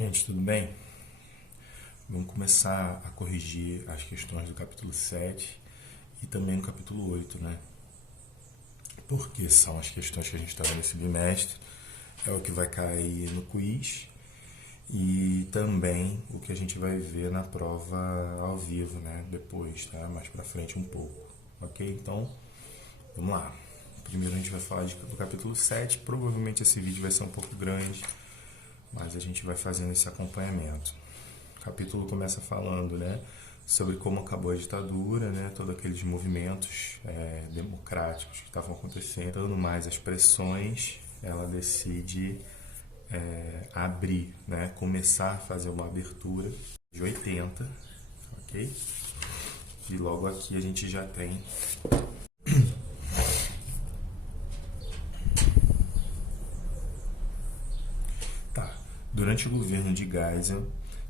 Gente, tudo bem? Vamos começar a corrigir as questões do capítulo 7 e também no capítulo 8, né? Porque são as questões que a gente está vendo esse bimestre, é o que vai cair no quiz e também o que a gente vai ver na prova ao vivo, né? Depois, tá? Mais pra frente um pouco, ok? Então, vamos lá. Primeiro a gente vai falar do capítulo 7. Provavelmente esse vídeo vai ser um pouco grande, mas a gente vai fazendo esse acompanhamento. O capítulo começa falando, né, sobre como acabou a ditadura, né, todos aqueles movimentos democráticos que estavam acontecendo, dando mais as pressões, ela decide abrir, né, começar a fazer uma abertura de 80, ok? E logo aqui a gente já tem Tá. Durante o governo de Geisel,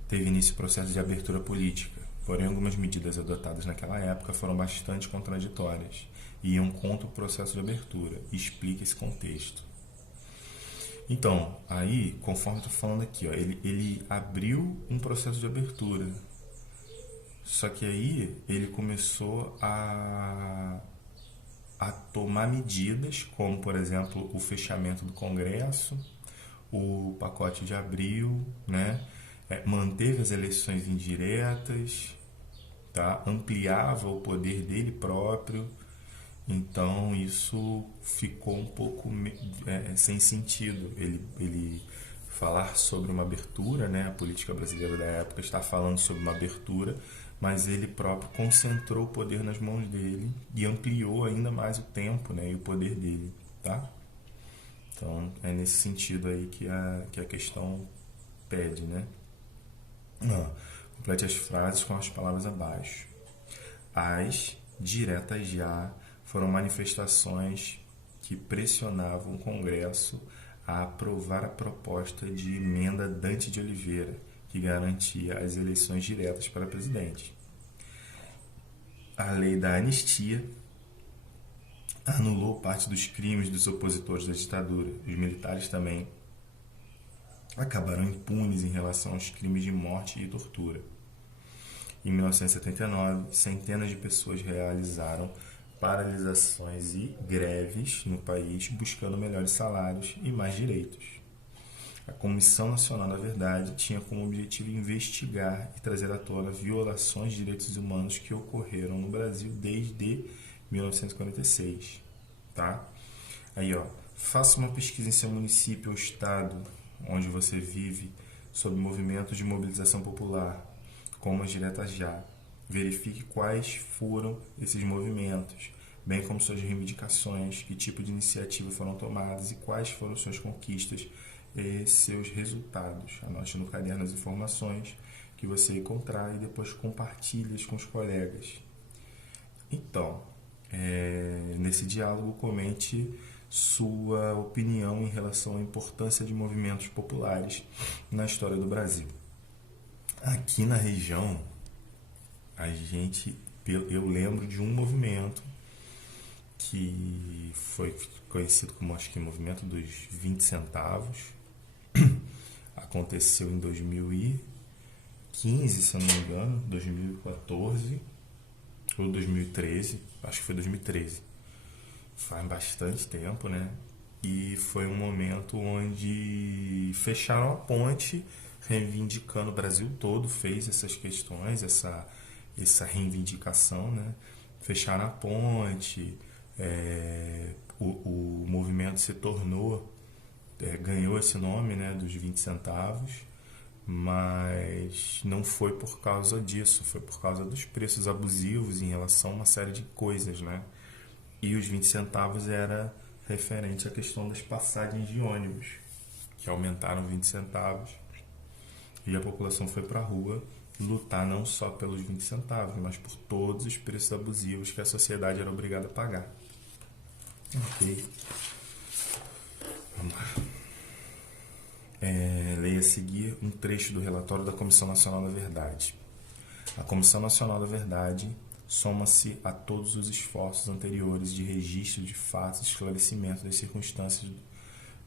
teve início o processo de abertura política, porém algumas medidas adotadas naquela época foram bastante contraditórias e iam contra o processo de abertura. Explica esse contexto. Então, aí, conforme eu tô falando aqui, ó, ele abriu um processo de abertura. Só que aí ele começou a tomar medidas, como, por exemplo, o fechamento do Congresso, o pacote de abril, né? Manteve as eleições indiretas, tá? Ampliava o poder dele próprio. Então isso ficou um pouco sem sentido. Ele falar sobre uma abertura, né? A política brasileira da época está falando sobre uma abertura, mas ele próprio concentrou o poder nas mãos dele e ampliou ainda mais o tempo, né? E o poder dele, tá? Então é nesse sentido aí que a questão pede, né? Complete as frases com as palavras abaixo. As diretas já foram manifestações que pressionavam o Congresso a aprovar a proposta de emenda Dante de Oliveira, que garantia as eleições diretas para presidente. A lei da anistia anulou parte dos crimes dos opositores da ditadura. Os militares também acabaram impunes em relação aos crimes de morte e tortura. Em 1979, centenas de pessoas realizaram paralisações e greves no país buscando melhores salários e mais direitos. A Comissão Nacional da Verdade tinha como objetivo investigar e trazer à tona violações de direitos humanos que ocorreram no Brasil desde 1946, tá? Aí, ó, faça uma pesquisa em seu município ou estado onde você vive sobre movimentos de mobilização popular, como as diretas já. Verifique quais foram esses movimentos, bem como suas reivindicações, que tipo de iniciativa foram tomadas e quais foram suas conquistas e seus resultados. Anote no caderno as informações que você encontrar e depois compartilhe com os colegas. Então, nesse diálogo, comente sua opinião em relação à importância de movimentos populares na história do Brasil. Aqui na região, eu lembro de um movimento que foi conhecido como, acho que, movimento dos 20 centavos. Aconteceu em 2015, se eu não me engano, 2014 ou 2013, acho que foi 2013. Faz bastante tempo, né? E foi um momento onde fecharam a ponte, reivindicando. O Brasil todo fez essas questões, essa reivindicação, né? Fecharam a ponte, o movimento se tornou, ganhou esse nome, né, dos 20 centavos, mas não foi por causa disso, foi por causa dos preços abusivos em relação a uma série de coisas, né? E os 20 centavos era referente à questão das passagens de ônibus, que aumentaram 20 centavos. E a população foi para a rua lutar não só pelos 20 centavos, mas por todos os preços abusivos que a sociedade era obrigada a pagar. Ok. Vamos lá. Leia a seguir um trecho do relatório da Comissão Nacional da Verdade. A Comissão Nacional da Verdade soma-se a todos os esforços anteriores de registro de fatos e esclarecimento das circunstâncias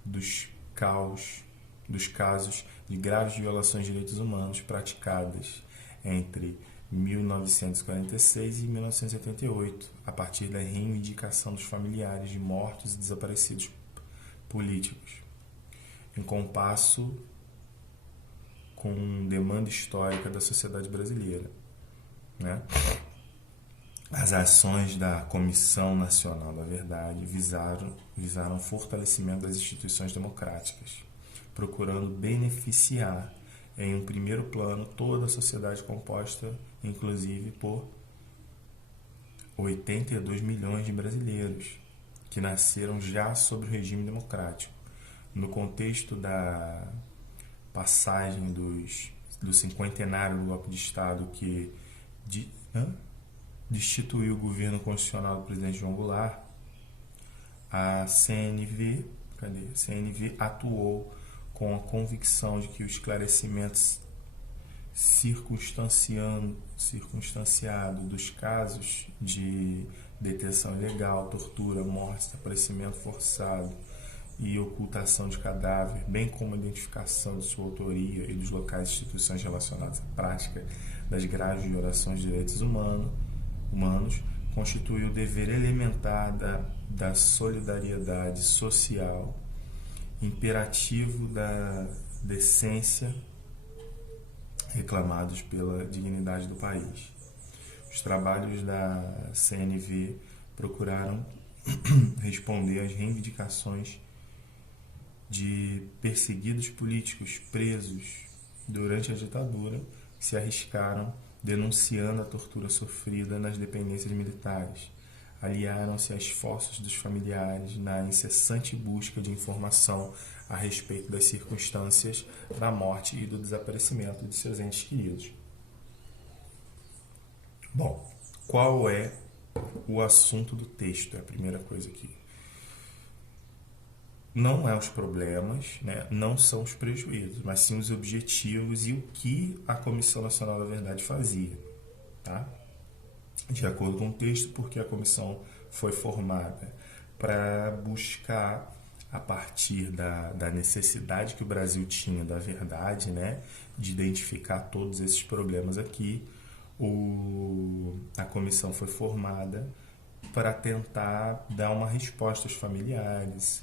dos caos dos casos de graves violações de direitos humanos praticadas entre 1946 e 1978, a partir da reivindicação dos familiares de mortos e desaparecidos políticos, em compasso com demanda histórica da sociedade brasileira, né? As ações da Comissão Nacional da Verdade visaram fortalecimento das instituições democráticas, procurando beneficiar, em um primeiro plano, toda a sociedade composta, inclusive, por 82 milhões de brasileiros, que nasceram já sob o regime democrático. No contexto da passagem do cinquentenário do golpe de Estado que destituiu o governo constitucional do presidente João Goulart, a CNV atuou com a convicção de que o esclarecimento circunstanciado dos casos de detenção ilegal, tortura, morte, desaparecimento forçado e ocultação de cadáver, bem como a identificação de sua autoria e dos locais e instituições relacionadas à prática das graves violações de direitos humanos, constitui o dever elementar da solidariedade social, imperativo da decência, reclamados pela dignidade do país. Os trabalhos da CNV procuraram responder às reivindicações de perseguidos políticos presos durante a ditadura que se arriscaram denunciando a tortura sofrida nas dependências militares. Aliaram-se a esforços dos familiares na incessante busca de informação a respeito das circunstâncias da morte e do desaparecimento de seus entes queridos. Bom, qual é o assunto do texto? É a primeira coisa aqui. Não é os problemas, né? Não são os prejuízos, mas sim os objetivos e o que a Comissão Nacional da Verdade fazia, tá? De acordo com o texto, porque a comissão foi formada para buscar, a partir da necessidade que o Brasil tinha da verdade, né, de identificar todos esses problemas aqui, a comissão foi formada para tentar dar uma resposta aos familiares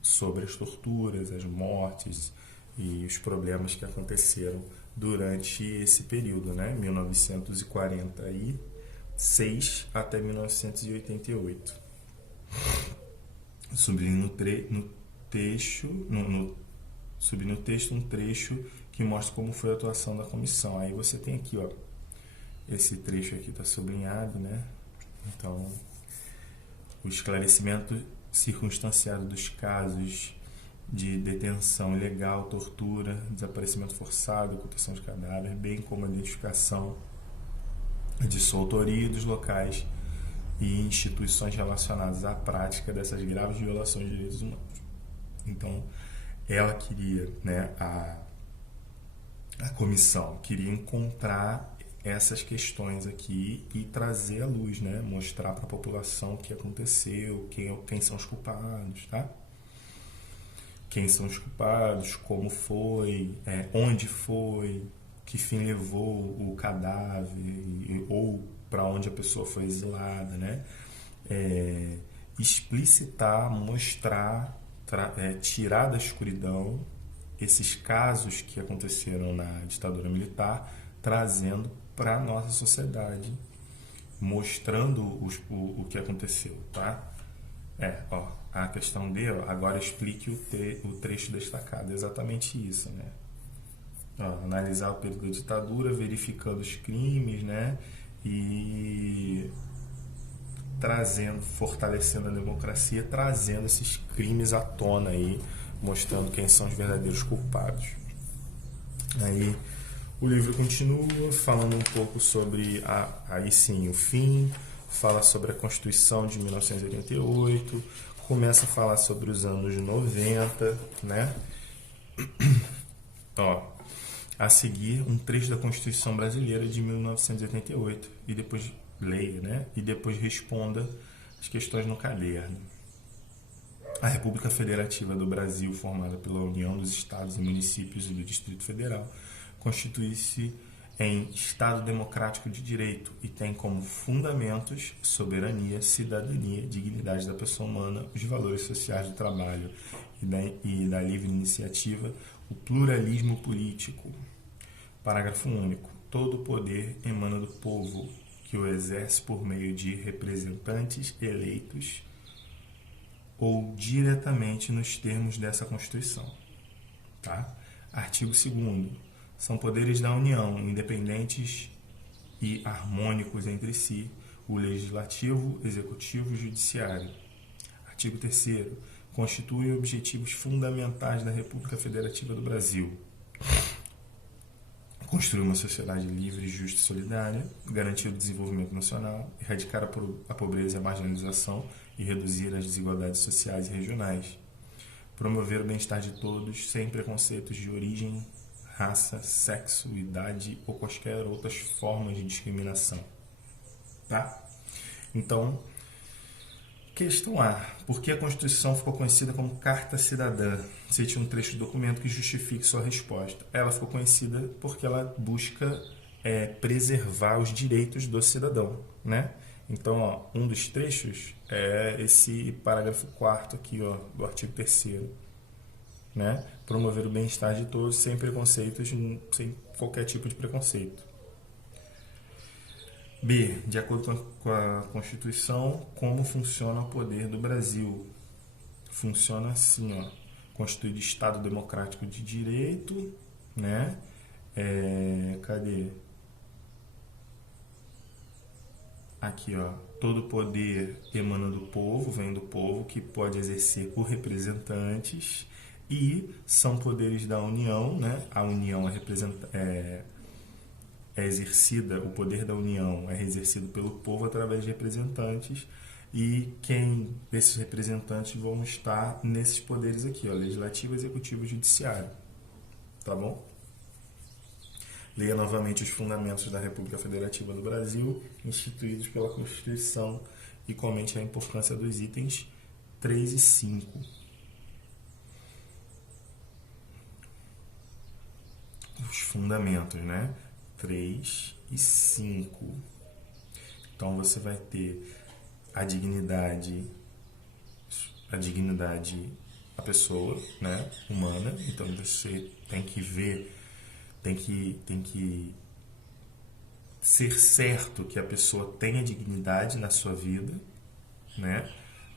sobre as torturas, as mortes e os problemas que aconteceram durante esse período, né? 1946 até 1988. Subi no texto um trecho que mostra como foi a atuação da comissão. Aí você tem aqui, ó, esse trecho aqui está sublinhado, né? Então, o esclarecimento circunstanciado dos casos de detenção ilegal, tortura, desaparecimento forçado, ocultação de cadáver, bem como a identificação de sua autoria e dos locais e instituições relacionadas à prática dessas graves violações de direitos humanos. Então, ela queria, né, a comissão queria encontrar essas questões aqui e trazer à luz, né, mostrar para a população o que aconteceu, quem são os culpados, tá? Quem são os culpados, como foi, onde foi, que fim levou o cadáver ou para onde a pessoa foi exilada, né? Explicitar, mostrar, tirar da escuridão esses casos que aconteceram na ditadura militar, trazendo para a nossa sociedade, mostrando o que aconteceu, tá? A questão D, agora explique o trecho destacado, é exatamente isso, né? Analisar o período da ditadura, verificando os crimes, né? E fortalecendo a democracia, trazendo esses crimes à tona aí, mostrando quem são os verdadeiros culpados. Aí o livro continua falando um pouco sobre, aí sim, o fim, fala sobre a Constituição de 1988, começa a falar sobre os anos 90, né? A seguir, um trecho da Constituição Brasileira de 1988, e depois leia, né? E depois responda as questões no caderno. A República Federativa do Brasil, formada pela União dos Estados e Municípios e do Distrito Federal, constitui-se em Estado democrático de direito e tem como fundamentos soberania, cidadania, dignidade da pessoa humana, os valores sociais do trabalho e da livre iniciativa, o pluralismo político. Parágrafo único. Todo poder emana do povo, que o exerce por meio de representantes eleitos ou diretamente nos termos dessa Constituição. Tá? Artigo 2º. São poderes da União, independentes e harmônicos entre si, o Legislativo, Executivo e Judiciário. Artigo 3º. Constituem objetivos fundamentais da República Federativa do Brasil. Construir uma sociedade livre, justa e solidária, garantir o desenvolvimento nacional, erradicar a pobreza e a marginalização e reduzir as desigualdades sociais e regionais. Promover o bem-estar de todos, sem preconceitos de origem, raça, sexo, idade ou quaisquer outras formas de discriminação. Tá? Então, questão A. Por que a Constituição ficou conhecida como Carta Cidadã? Cite um trecho do documento que justifique sua resposta. Ela ficou conhecida porque ela busca preservar os direitos do cidadão, né? Então, ó, um dos trechos é esse parágrafo 4º aqui, ó, do artigo 3º, né? Promover o bem-estar de todos sem preconceitos, sem qualquer tipo de preconceito. B. De acordo com a Constituição, como funciona o poder do Brasil? Funciona assim, ó, constituído de Estado Democrático de Direito, né? Cadê? Aqui, ó, todo poder emana do povo, vem do povo, que pode exercer por representantes, e são poderes da União, né? A União é exercida, o poder da União é exercido pelo povo através de representantes, e quem desses representantes vão estar nesses poderes aqui, ó, Legislativo, Executivo e Judiciário. Tá bom? Leia novamente os fundamentos da República Federativa do Brasil, instituídos pela Constituição, e comente a importância dos itens 3 e 5. Os fundamentos, né? 3 e 5. Então você vai ter a dignidade, a pessoa, né, humana. Então você tem que ver, tem que ser certo que a pessoa tenha dignidade na sua vida, né?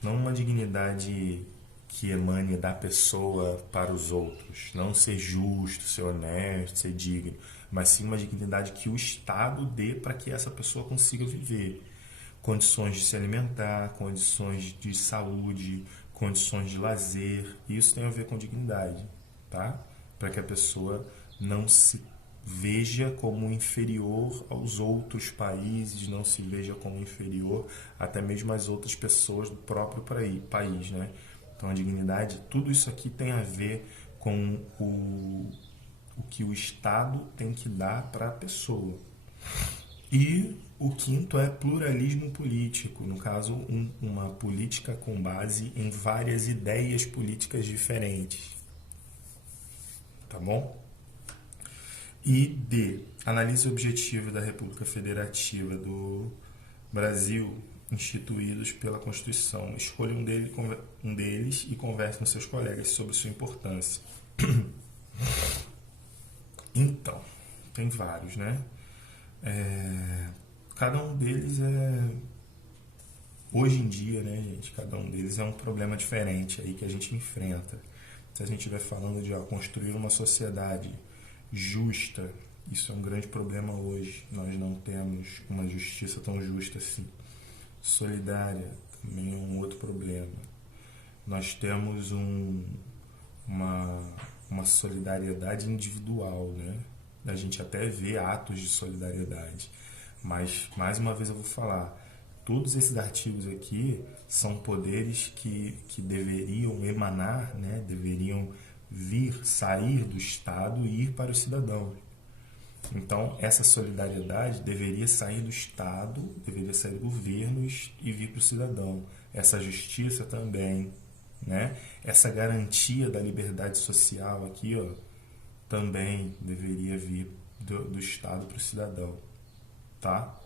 Não uma dignidade que emane da pessoa para os outros, não ser justo, ser honesto, ser digno, mas sim uma dignidade que o Estado dê para que essa pessoa consiga viver. Condições de se alimentar, condições de saúde, condições de lazer, isso tem a ver com dignidade, tá? Para que a pessoa não se veja como inferior aos outros países, não se veja como inferior até mesmo às outras pessoas do próprio país, né? Então a dignidade, tudo isso aqui tem a ver com o que o Estado tem que dar para a pessoa. E o quinto é pluralismo político, no caso, uma política com base em várias ideias políticas diferentes. Tá bom? E D. Analise o objetivo da República Federativa do Brasil instituídos pela Constituição. Escolha um deles e converse com seus colegas sobre sua importância. Então, tem vários, né? Cada um deles hoje em dia, né, gente, cada um deles é um problema diferente aí que a gente enfrenta. Se a gente estiver falando de construir uma sociedade justa, isso é um grande problema hoje. Nós não temos uma justiça tão justa assim. Solidária também é um outro problema. Nós temos uma solidariedade individual, né? A gente até vê atos de solidariedade, mas mais uma vez eu vou falar, todos esses artigos aqui são poderes que deveriam emanar, né? Deveriam sair do Estado e ir para os cidadãos. Então, essa solidariedade deveria sair do Estado, deveria sair do governo e vir para o cidadão. Essa justiça também, né? Essa garantia da liberdade social aqui, ó, também deveria vir do Estado para o cidadão, tá?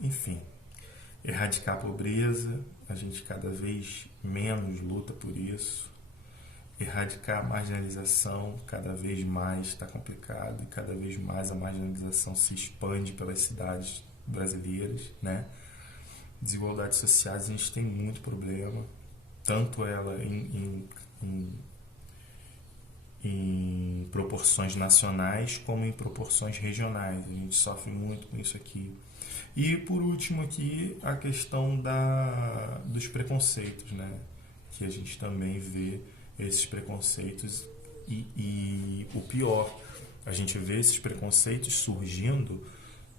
Enfim, erradicar a pobreza, a gente cada vez menos luta por isso. Erradicar a marginalização, cada vez mais está complicado e cada vez mais a marginalização se expande pelas cidades brasileiras, né? Desigualdades sociais, a gente tem muito problema, tanto ela em proporções nacionais como em proporções regionais. A gente sofre muito com isso aqui. E por último aqui a questão dos preconceitos, né? Que a gente também vê esses preconceitos e o pior, a gente vê esses preconceitos surgindo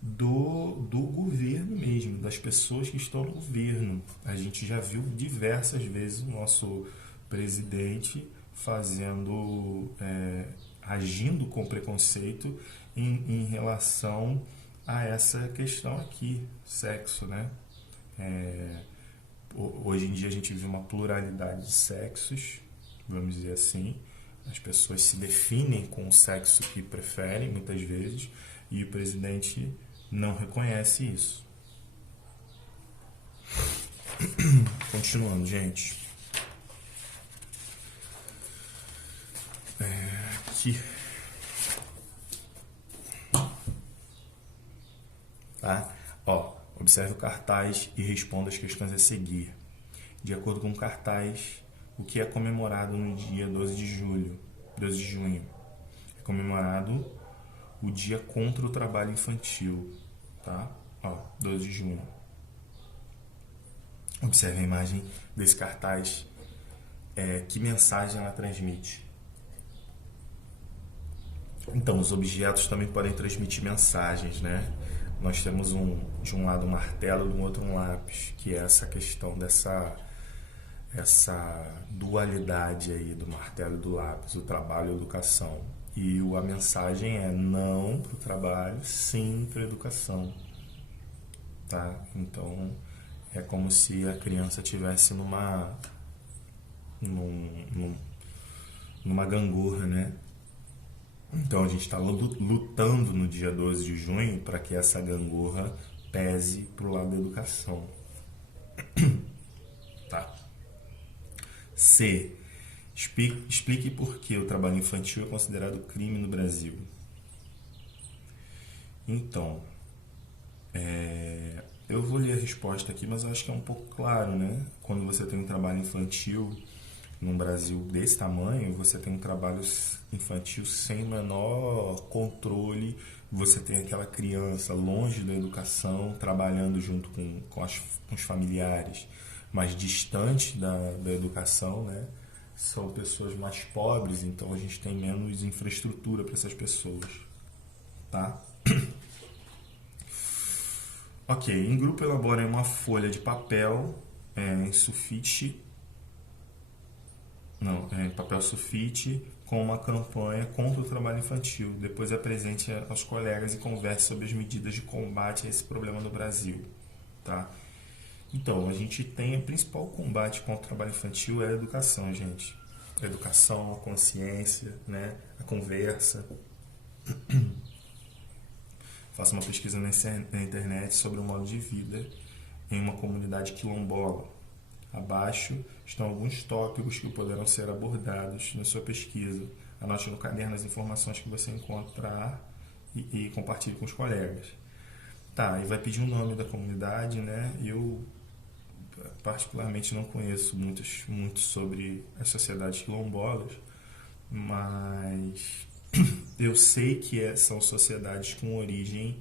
do governo mesmo, das pessoas que estão no governo. A gente já viu diversas vezes o nosso presidente agindo com preconceito em relação a essa questão aqui, sexo, né? Hoje em dia a gente vê uma pluralidade de sexos, vamos dizer assim. As pessoas se definem com o sexo que preferem, muitas vezes, e o presidente não reconhece isso. Continuando, gente. Aqui. Tá? Observe o cartaz e responda as questões a seguir. De acordo com o cartaz, o que é comemorado no dia 12 de junho? É comemorado o dia contra o trabalho infantil, tá? 12 de junho. Observe a imagem desse cartaz. Que mensagem ela transmite? Então, os objetos também podem transmitir mensagens, né? Nós temos de um lado um martelo, do outro um lápis, que é essa questão essa dualidade aí do martelo e do lápis, o trabalho e a educação. E a mensagem é não para o trabalho, sim para a educação, tá? Então, é como se a criança estivesse numa gangorra, né? Então a gente está lutando no dia 12 de junho para que essa gangorra pese para o lado da educação. Tá? C. Explique por que o trabalho infantil é considerado crime no Brasil. Então, eu vou ler a resposta aqui, mas eu acho que é um pouco claro, né? Quando você tem um trabalho infantil num Brasil desse tamanho, você tem um trabalho infantil sem o menor controle, você tem aquela criança longe da educação, trabalhando junto com os familiares, mas distante da educação, né? São pessoas mais pobres, então a gente tem menos infraestrutura para essas pessoas, tá? Ok, em grupo elaborem uma folha de papel em papel sulfite com uma campanha contra o trabalho infantil. Depois apresente aos colegas e converse sobre as medidas de combate a esse problema no Brasil, tá? Então, a gente tem o principal combate contra o trabalho infantil é a educação, gente. A educação, a consciência, né? A conversa. Faça uma pesquisa na internet sobre o modo de vida em uma comunidade quilombola. Abaixo estão alguns tópicos que poderão ser abordados na sua pesquisa. Anote no caderno as informações que você encontrar e compartilhe com os colegas. Tá, e vai pedir o nome da comunidade, né? Eu particularmente não conheço muito sobre as sociedades quilombolas, mas eu sei que são sociedades com origem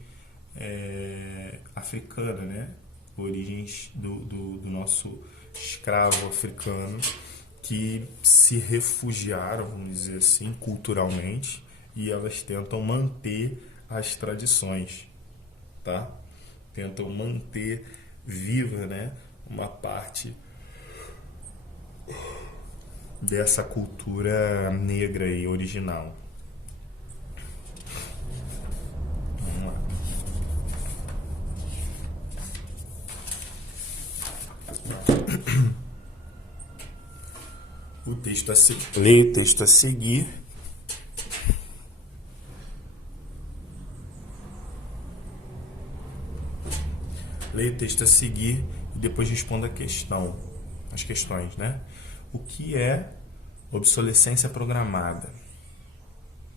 africana, né? Origens do nosso escravo africano, que se refugiaram, vamos dizer assim, culturalmente, e elas tentam manter as tradições, tá? Tentam manter viva, né, uma parte dessa cultura negra e original. Vamos lá. Leia o texto a seguir. Leia o texto a seguir e depois responda as questões, né? O que é obsolescência programada?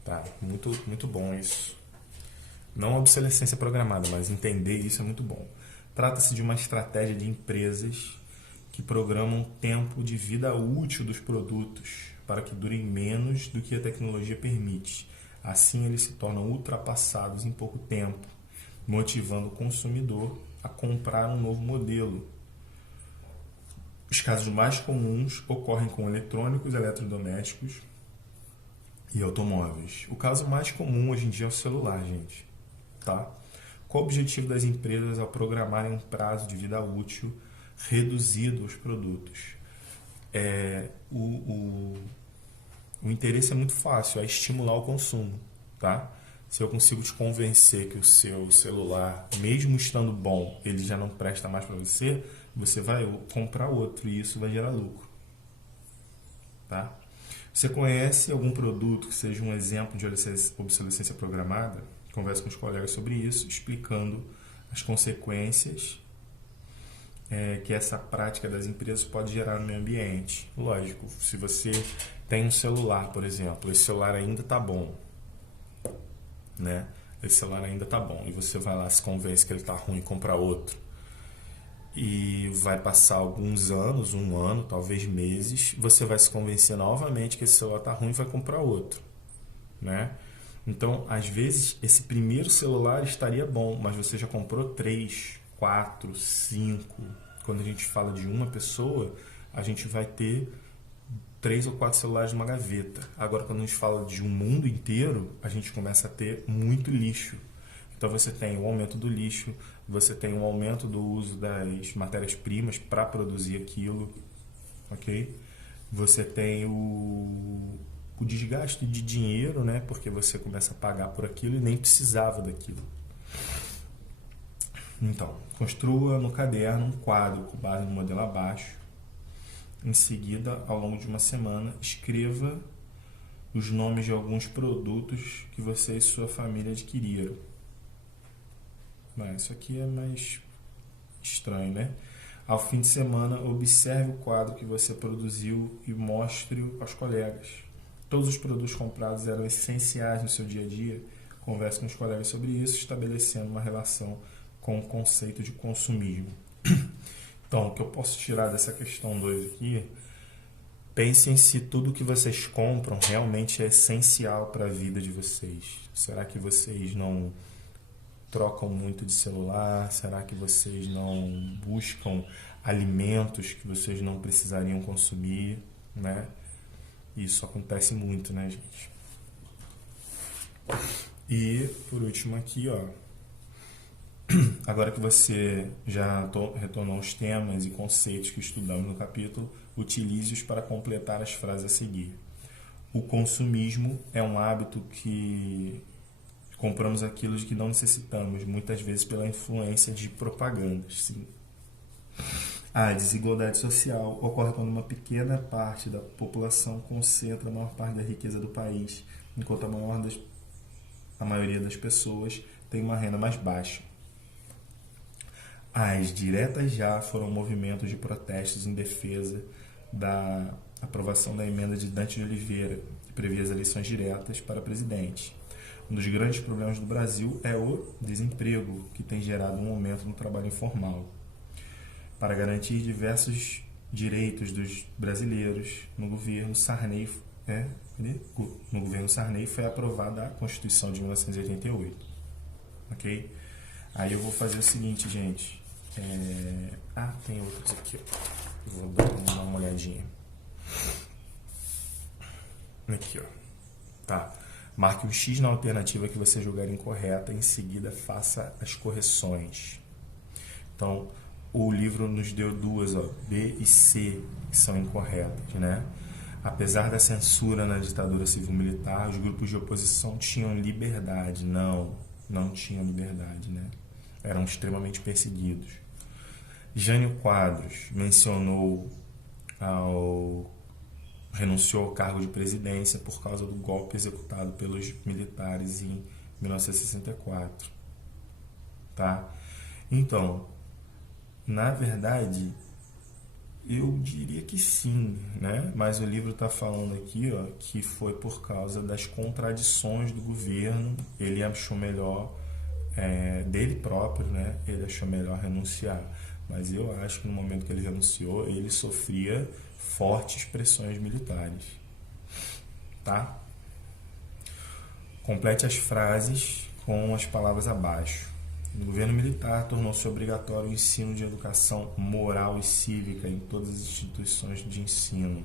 Tá, muito bom isso. Não obsolescência programada, mas entender isso é muito bom. Trata-se de uma estratégia de empresas que programam o tempo de vida útil dos produtos para que durem menos do que a tecnologia permite. Assim, eles se tornam ultrapassados em pouco tempo, motivando o consumidor a comprar um novo modelo. Os casos mais comuns ocorrem com eletrônicos, eletrodomésticos e automóveis. O caso mais comum hoje em dia é o celular, gente. Tá? Qual o objetivo das empresas ao programarem um prazo de vida útil reduzido aos produtos? O interesse é muito fácil, é estimular o consumo. Tá? Se eu consigo te convencer que o seu celular, mesmo estando bom, ele já não presta mais para você, você vai comprar outro e isso vai gerar lucro. Tá? Você conhece algum produto que seja um exemplo de obsolescência programada? Converse com os colegas sobre isso, explicando as consequências que essa prática das empresas pode gerar no meio ambiente. Lógico, se você tem um celular, por exemplo, esse celular ainda está bom, né? Esse celular ainda está bom e você vai lá, se convence que ele está ruim e compra outro. E vai passar alguns anos, um ano, talvez meses, você vai se convencer novamente que esse celular está ruim e vai comprar outro, né? Então, às vezes, esse primeiro celular estaria bom, mas você já comprou 3, 4, 5. Quando a gente fala de uma pessoa, a gente vai ter 3 ou 4 celulares numa gaveta. Agora, quando a gente fala de um mundo inteiro, a gente começa a ter muito lixo. Então, você tem o aumento do lixo, você tem o aumento do uso das matérias-primas para produzir aquilo, ok? Você tem o desgaste de dinheiro, né? Porque você começa a pagar por aquilo e nem precisava daquilo. Então, construa no caderno um quadro com base no modelo abaixo. Em seguida, ao longo de uma semana, escreva os nomes de alguns produtos que você e sua família adquiriram. Mas isso aqui é mais estranho, né? Ao fim de semana, observe o quadro que você produziu e mostre-o aos colegas. Todos os produtos comprados eram essenciais no seu dia a dia. Converse com os colegas sobre isso, estabelecendo uma relação com o conceito de consumismo. Então, o que eu posso tirar dessa questão 2 aqui, pensem se tudo que vocês compram realmente é essencial para a vida de vocês. Será que vocês não trocam muito de celular? Será que vocês não buscam alimentos que vocês não precisariam consumir, né? Isso acontece muito, né, gente? E, por último aqui, ó, agora que você já retornou os temas e conceitos que estudamos no capítulo, utilize-os para completar as frases a seguir. O consumismo é um hábito que compramos aquilo de que não necessitamos, muitas vezes pela influência de propagandas. Sim. A desigualdade social ocorre quando uma pequena parte da população concentra a maior parte da riqueza do país, enquanto a maioria das pessoas tem uma renda mais baixa. As diretas já foram movimentos de protestos em defesa da aprovação da emenda de Dante de Oliveira, que previa as eleições diretas para presidente. Um dos grandes problemas do Brasil é o desemprego, que tem gerado um aumento no trabalho informal. Para garantir diversos direitos dos brasileiros, no governo Sarney foi aprovada a Constituição de 1988. Ok? Aí eu vou fazer o seguinte, gente. Tem outros aqui. Vou dar uma olhadinha. Aqui, ó. Tá. Marque um X na alternativa que você julgar incorreta. Em seguida, faça as correções. Então, o livro nos deu duas, ó, B e C, que são incorretas, né? Apesar da censura na ditadura civil-militar, os grupos de oposição tinham liberdade. Não tinham liberdade, né? Eram extremamente perseguidos. Jânio Quadros mencionou ao renunciou ao cargo de presidência por causa do golpe executado pelos militares em 1964, tá? Então, na verdade, eu diria que sim, né? Mas o livro está falando aqui, ó, que foi por causa das contradições do governo. Ele achou melhor, dele próprio, né? Ele achou melhor renunciar. Mas eu acho que no momento que ele renunciou, ele sofria fortes pressões militares, tá? Complete as frases com as palavras abaixo. No governo militar, tornou-se obrigatório o ensino de educação moral e cívica em todas as instituições de ensino,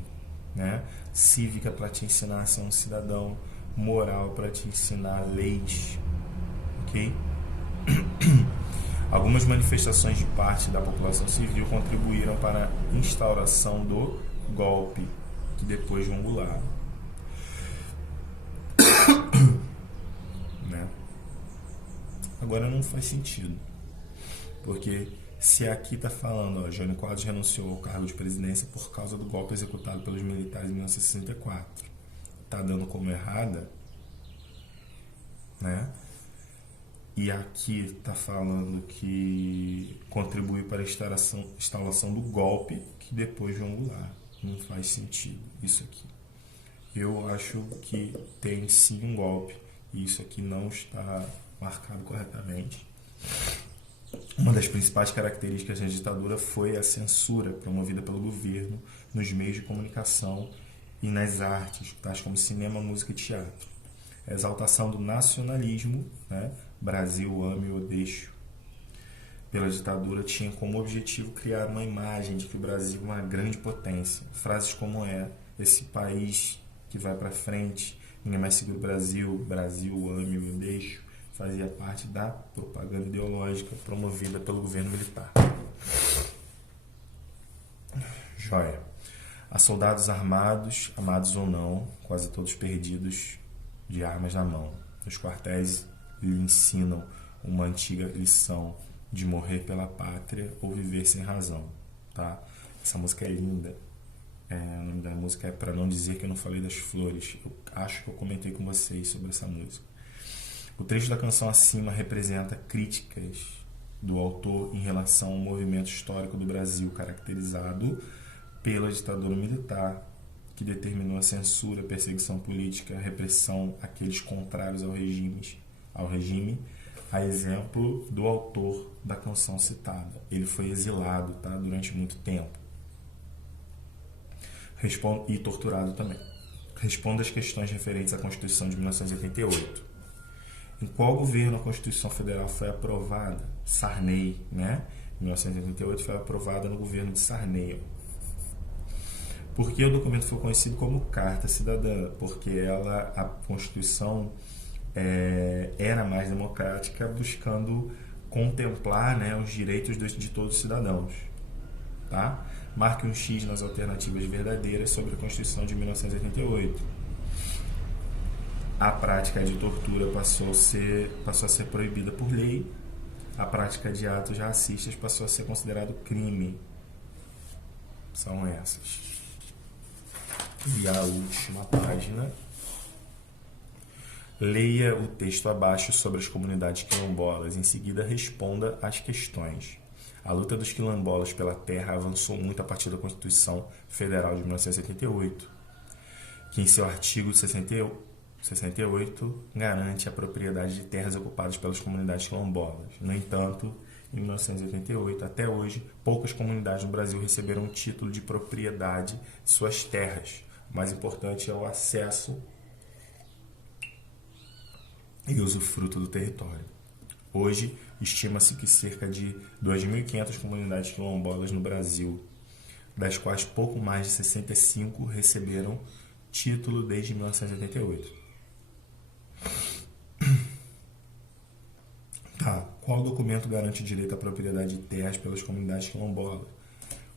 né? Cívica para te ensinar a ser um cidadão, moral para te ensinar leis, ok? Algumas manifestações de parte da população civil contribuíram para a instauração do golpe, que depois João Goulart, né? Agora não faz sentido, porque se aqui está falando, ó, Jânio Quadros renunciou ao cargo de presidência por causa do golpe executado pelos militares em 1964, está dando como errada, né? E aqui está falando que contribuiu para a instalação do golpe, que depois João Goulart. Não faz sentido isso aqui. Eu acho que tem sim um golpe, e isso aqui não está marcado corretamente. Uma das principais características da ditadura foi a censura promovida pelo governo nos meios de comunicação e nas artes, tais como cinema, música e teatro. A exaltação do nacionalismo, né? Brasil, ame ou deixo, pela ditadura tinha como objetivo criar uma imagem de que o Brasil é uma grande potência. Frases como esse país que vai para frente, ninguém mais segura o Brasil, Brasil, ame ou deixo, fazia parte da propaganda ideológica promovida pelo governo militar. Joia. Há soldados armados, amados ou não, quase todos perdidos, de armas na mão. Os quartéis lhe ensinam uma antiga lição de morrer pela pátria ou viver sem razão, tá? Essa música é linda. O nome da música é Pra Não Dizer Que Eu Não Falei das Flores. Eu acho que eu comentei com vocês sobre essa música. O trecho da canção acima representa críticas do autor em relação ao movimento histórico do Brasil, caracterizado pela ditadura militar, que determinou a censura, a perseguição política, a repressão àqueles contrários ao regime, a exemplo do autor da canção citada. Ele foi exilado, tá, durante muito tempo. E torturado também. Responda às questões referentes à Constituição de 1988. Em qual governo a Constituição Federal foi aprovada? Sarney, né? Em 1988 foi aprovada no governo de Sarney. Por que o documento foi conhecido como Carta Cidadã? Porque a Constituição era mais democrática, buscando contemplar, né, os direitos de todos os cidadãos. Tá? Marque um X nas alternativas verdadeiras sobre a Constituição de 1988. A prática de tortura passou a ser proibida por lei. A prática de atos racistas passou a ser considerado crime. São essas. E a última página. Leia o texto abaixo sobre as comunidades quilombolas. Em seguida, responda às questões. A luta dos quilombolas pela terra avançou muito a partir da Constituição Federal de 1988, que em seu artigo 68 garante a propriedade de terras ocupadas pelas comunidades quilombolas. No entanto, em 1988 até hoje, poucas comunidades no Brasil receberam o título de propriedade de suas terras. O mais importante é o acesso e usufruto do território. Hoje, estima-se que cerca de 2.500 comunidades quilombolas no Brasil, das quais pouco mais de 65 receberam título desde 1988. Tá. Qual documento garante o direito à propriedade de terras pelas comunidades quilombolas?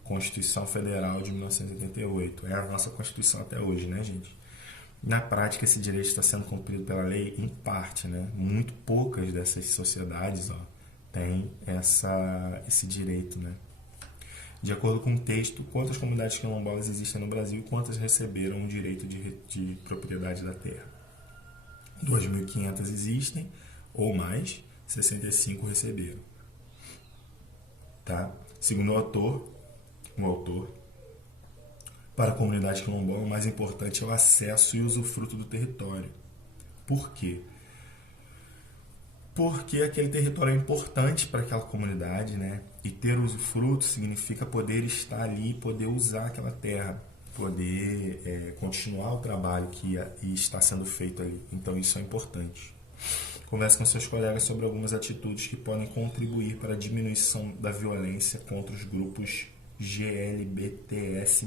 Constituição Federal de 1988. É a nossa Constituição até hoje, né, gente? Na prática, esse direito está sendo cumprido pela lei em parte, né? Muito poucas dessas sociedades, têm esse direito, né? De acordo com o texto, quantas comunidades quilombolas existem no Brasil e quantas receberam o direito de propriedade da terra? 2.500 existem, ou mais, 65 receberam. Tá? Segundo o autor, para a comunidade quilombola, o mais importante é o acesso e usufruto do território. Por quê? Porque aquele território é importante para aquela comunidade, né? E ter usufruto significa poder estar ali, poder usar aquela terra, poder continuar o trabalho que está sendo feito ali. Então isso é importante. Converse com seus colegas sobre algumas atitudes que podem contribuir para a diminuição da violência contra os grupos GLBTS+.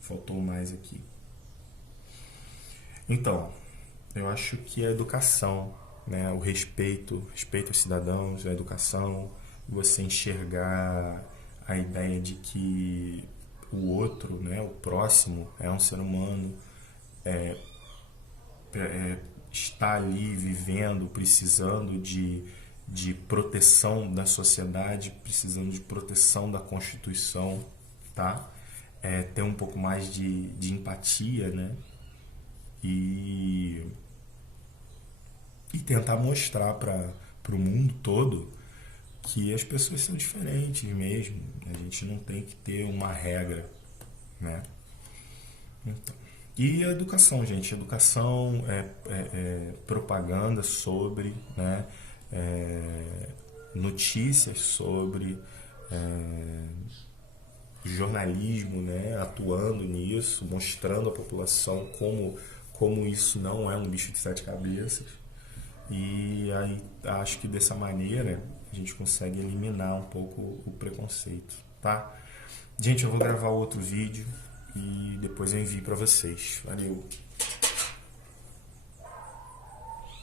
Faltou mais aqui. Então, eu acho que a educação, né, o respeito aos cidadãos, a educação, você enxergar a ideia de que o outro, né, o próximo, é um ser humano, está ali vivendo, precisando de proteção da sociedade, precisando de proteção da Constituição, tá? Ter um pouco mais de empatia, né? E tentar mostrar para o mundo todo que as pessoas são diferentes mesmo. A gente não tem que ter uma regra, né? Então, e a educação, gente. Educação é propaganda sobre, né? Notícias sobre, jornalismo, né? Atuando nisso, mostrando à população como isso não é um bicho de sete cabeças. E aí acho que dessa maneira a gente consegue eliminar um pouco o preconceito, tá? Gente, eu vou gravar outro vídeo e depois eu envio para vocês. Valeu!